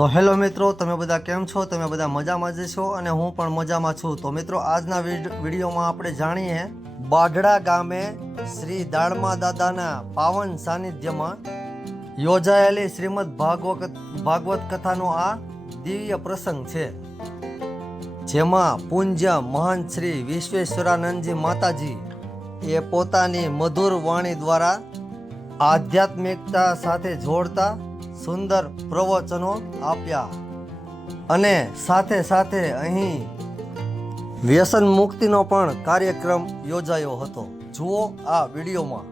તો હેલો મિત્રો, તમે બધા કેમ છો? તમે બધા મજામાં જ છો? અને હું પણ મજામાં છું. તો મિત્રો, આજના વિડ- વિડીયોમાં આપણે જાણીએ બાઢડા ગામે શ્રી દાળમા દાદાના પાવન સાનિધ્યમાં યોજાયેલી શ્રીમદ ભાગવત ભાગવત કથાનો આ દિવ્ય પ્રસંગ છે. જેમાં પૂજ્ય મહંત શ્રી વિશ્વેશ્વરાનંદજી માતાજી એ પોતાની મધુર વાણી દ્વારા આધ્યાત્મિકતા સાથે જોડતા સુંદર પ્રવચનો આપ્યા. અને સાથે સાથે અહીં વ્યસન મુક્તિનો પણ કાર્યક્રમ યોજાયો હતો. જુઓ આ વિડીયોમાં.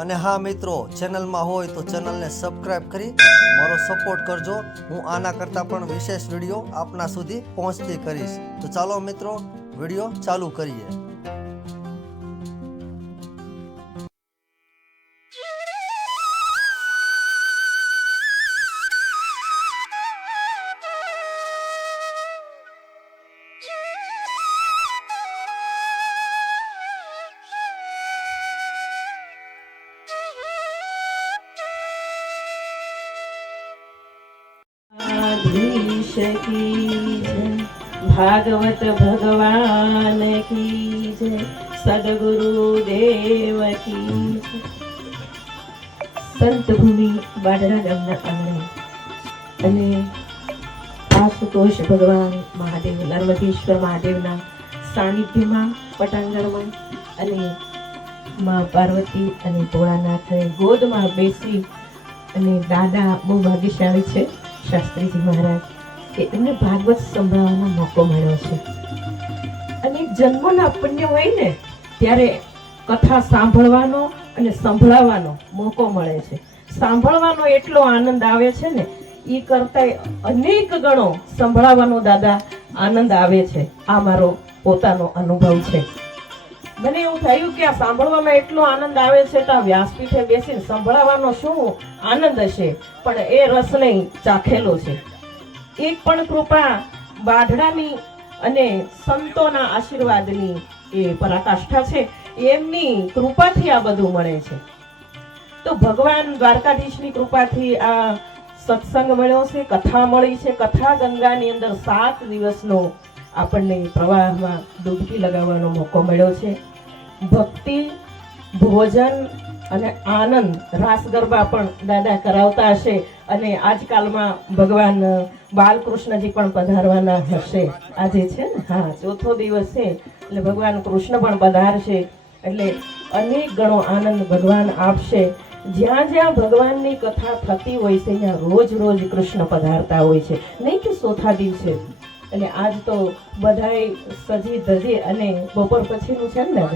અને હા મિત્રો, ચેનલમાં હોય તો ચેનલને સબસ્ક્રાઇબ કરી મારો સપોર્ટ કરજો. હું આના કરતાં પણ વિશેષ વીડિયો આપના સુધી પહોંચતી કરીશ. તો ચાલો મિત્રો, વીડિયો ચાલુ કરીએ. ભાગવત ભગવાન કી જય, સદગુરુ દેવ કી. સંત ભૂમિ બાડરા ગામના આંગણે અને આશુતોષ ભગવાન મહાદેવ નર્મદેશ્વર મહાદેવના સાનિધ્યમાં પટાંગણમાં અને માં પાર્વતી અને ભોળાનાથને ગોદમાં બેસી અને દાદા બહુ ભાગ્યશાળી છે શાસ્ત્રીજી મહારાજ કે એમને ભાગવત સંભળાવવાનો મોકો મળ્યો છે. અને જન્મના પુણ્ય હોય ને, ત્યારે કથા સાંભળવાનો અને સંભળાવવાનો મોકો મળે છે. સાંભળવાનો એટલો આનંદ આવે છે ને એ કરતાંય અનેક ગણો સંભળાવવાનો દાદા આનંદ આવે છે. આ મારો પોતાનો અનુભવ છે. મને એવું થયું કે આ સાંભળવામાં એટલો આનંદ આવે છે તો આ વ્યાસપીઠે બેસીને સંભળાવવાનો શું આનંદ હશે? પણ એ રસ નહીં, ચાખેલો છે. એક પણ કૃપા બાઢડાની અને સંતોના આશીર્વાદની એ પરાકાષ્ઠા છે. એમની કૃપાથી આ બધું મળે છે. તો ભગવાન દ્વારકાધીશની કૃપાથી આ સત્સંગ મળ્યો છે, કથા મળી છે. કથા ગંગાની અંદર સાત દિવસનો આપણને પ્રવાહમાં ડૂબકી લગાવવાનો મોકો મળ્યો છે. ભક્તિ, ભોજન અને આનંદ, રાસ ગરબા પણ દાદા કરાવતા હશે અને આજકાલમાં ભગવાન બાલકૃષ્ણજી પણ પધારવાના હશે. આજે છે ને? હા, ચોથો દિવસ છે. એટલે ભગવાન કૃષ્ણ પણ પધારશે. એટલે અનેક ગણો આનંદ ભગવાન આપશે. જ્યાં જ્યાં ભગવાનની કથા થતી હોય છે, ત્યાં રોજ રોજ કૃષ્ણ પધારતા હોય છે. નહીં કે ચોથા દિવસે. એટલે આજ તો બધાય સજી ધજી અને બપોર પછીનું છે ને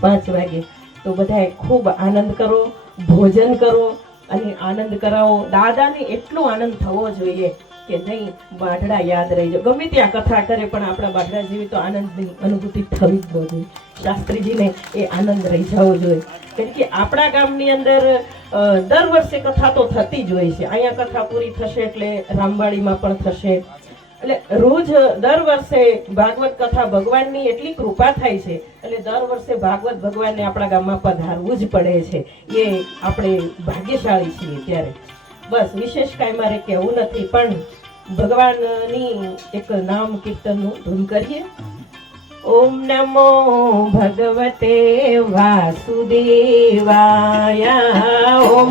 પાંચ વાગે. તો બધાએ ખૂબ આનંદ કરો, ભોજન કરો અને આનંદ કરાવો. દાદાને એટલો આનંદ થવો જોઈએ કે નહીં બાઢડા યાદ રહી જાય. ગમે ત્યાં કથા કરે, પણ આપણા બાઢડા જેવી તો આનંદની અનુભૂતિ થવી જ ન જોઈએ. શાસ્ત્રીજીને એ આનંદ રહી જવો જોઈએ. કારણ કે આપણા ગામની અંદર દર વર્ષે કથા તો થતી જ હોય છે. અહીંયા કથા પૂરી થશે એટલે રામવાડીમાં પણ થશે. એટલે રોજ, દર વર્ષે ભાગવત કથા ભગવાનની એટલી કૃપા થાય છે, એટલે દર વર્ષે ભાગવત ભગવાનને આપણા ગામમાં પધારવું જ પડે છે. એ આપણે ભાગ્યશાળી છીએ ત્યારે. બસ, વિશેષ કાંઈ મારે કહેવું નથી, પણ ભગવાનની એક નામ કીર્તનનું ધૂન કરીએ. ઓમ નમો ભગવતે વાસુદેવાય, ઓમ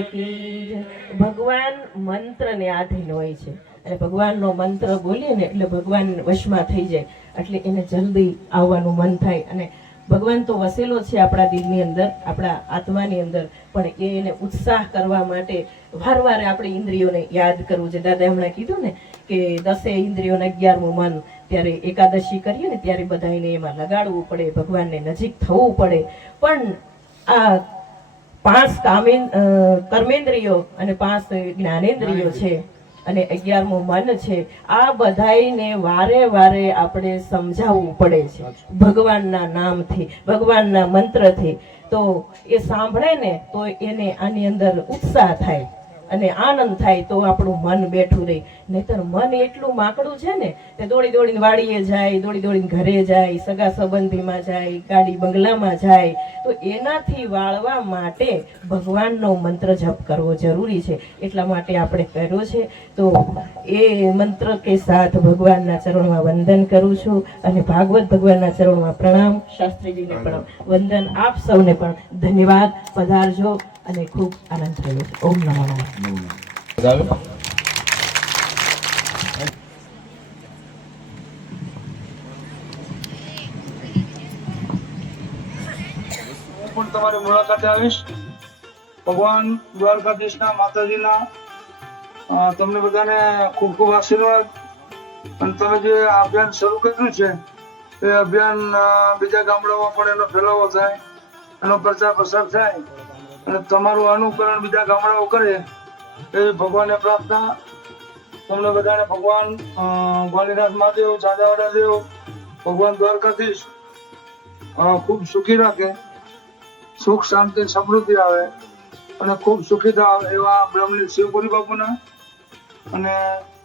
દ્વારિકાધીશ કી જય. ભગવાન મંત્રને આધીન હોય છે. અને ભગવાનનો મંત્ર બોલીએ ને એટલે ભગવાન વશમાં થઈ જાય. એટલે એને જલ્દી આવવાનું મન થાય. અને ભગવાન તો વસેલો છે આપણા દિલની અંદર, આપણા આત્માની અંદર. પણ એ એને ઉત્સાહ કરવા માટે વારવાર આપણે ઇન્દ્રિયોને યાદ કરવું છે. દાદા હમણાં કીધું ને કે દસે ઇન્દ્રિયોને અગિયારમું મન. ત્યારે એકાદશી કરીએ ને ત્યારે બધાને એમાં લગાડવું પડે, ભગવાનને નજીક થવું પડે. પણ આ પાંચ કામિન કર્મેન્દ્રિયો અને પાંચ જ્ઞાનેન્દ્રિયો છે અને અગિયારમું મન છે. આ બધાને વારે વારે આપણે સમજાવવું પડે છે. ભગવાનના નામથી ભગવાનના મંત્રથી. તો એ સાંભળે ને તો એને આની અંદર ઉત્સાહ થાય. અને આનંદ થાય તો આપણું મન બેઠું રહે. નહીતર મન એટલું માકડું છે ને તે દોડી દોડીને વાડીએ જાય દોડી દોડીને ઘરે જાય સગા સંબંધીમાં જાય ગાડી બંગલામાં જાય તો એનાથી વાળવા માટે ભગવાનનો મંત્ર જપ કરવો જરૂરી છે. એટલા માટે આપણે કર્યો છે. તો એ મંત્ર કે સાથ ભગવાનના ચરણમાં વંદન કરું છું અને ભાગવત ભગવાનના ચરણમાં પ્રણામ. શાસ્ત્રીજીને પ્રણામ વંદન આપ સૌને પણ ધન્યવાદ. પધારજો. અને ખૂબ આનંદ થયો. ઓમ નમો નમઃ. પણ તમારી મુલાકાતે આવીશ. ભગવાન દ્વારકાધીશના માતાજીના તમને બધાને ખૂબ ખૂબ આશીર્વાદ. અને તમે જે અભિયાન શરૂ કર્યું છે, એ અભિયાન બીજા ગામડાઓમાં પણ એનો ફેલાવો થાય, એનો પ્રચાર પ્રસાર થાય. અને તમારું અનુકરણ બીજા ગામડાઓ કરે એવી ભગવાનને પ્રાર્થના. તમને બધાને ભગવાન અ, ગ્વાલીનાથ મહાદેવ ચાંદાવાડા દેવ ભગવાન દ્વારકાધીશ ખૂબ સુખી રાખે. સુખ શાંતિ સમૃદ્ધિ આવે અને ખૂબ સુખી થાય એવા બ્રહ્મલી શિવપુરી બાપુના. અને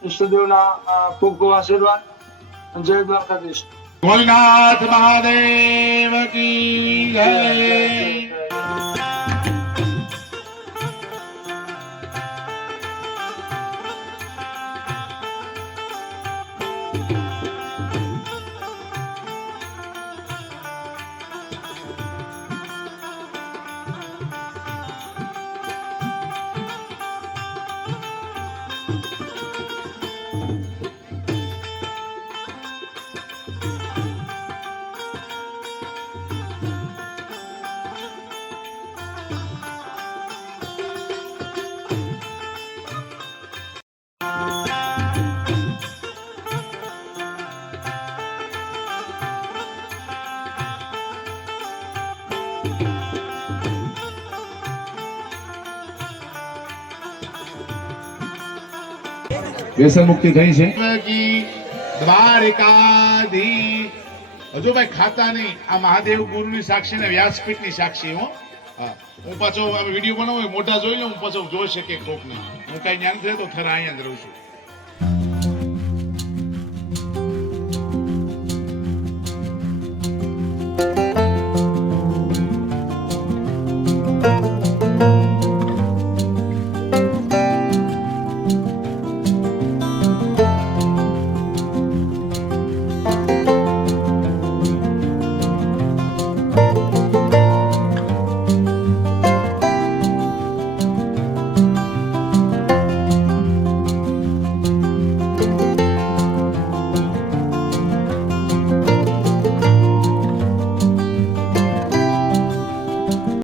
ઈષ્ટદેવના ખૂબ ખૂબ આશીર્વાદ. જય દ્વારકાધીશ. ભોલેનાથ મહાદેવ કી જય. વ્યસન મુક્તિ થઈ છે. દ્વારકાધી હજુ ભાઈ ખાતા નહીં. આ મહાદેવ ગુરુની સાક્ષી ને વ્યાસપીઠની સાક્ષી, હો. હા. પાછો વીડિયો બનાવું મોઢા જોઈ લઉં, હું પાછો જોઈ શકે કોક ને હું કઈ જ્ઞાન થયો તો ખરા અહીંયા રહું છું.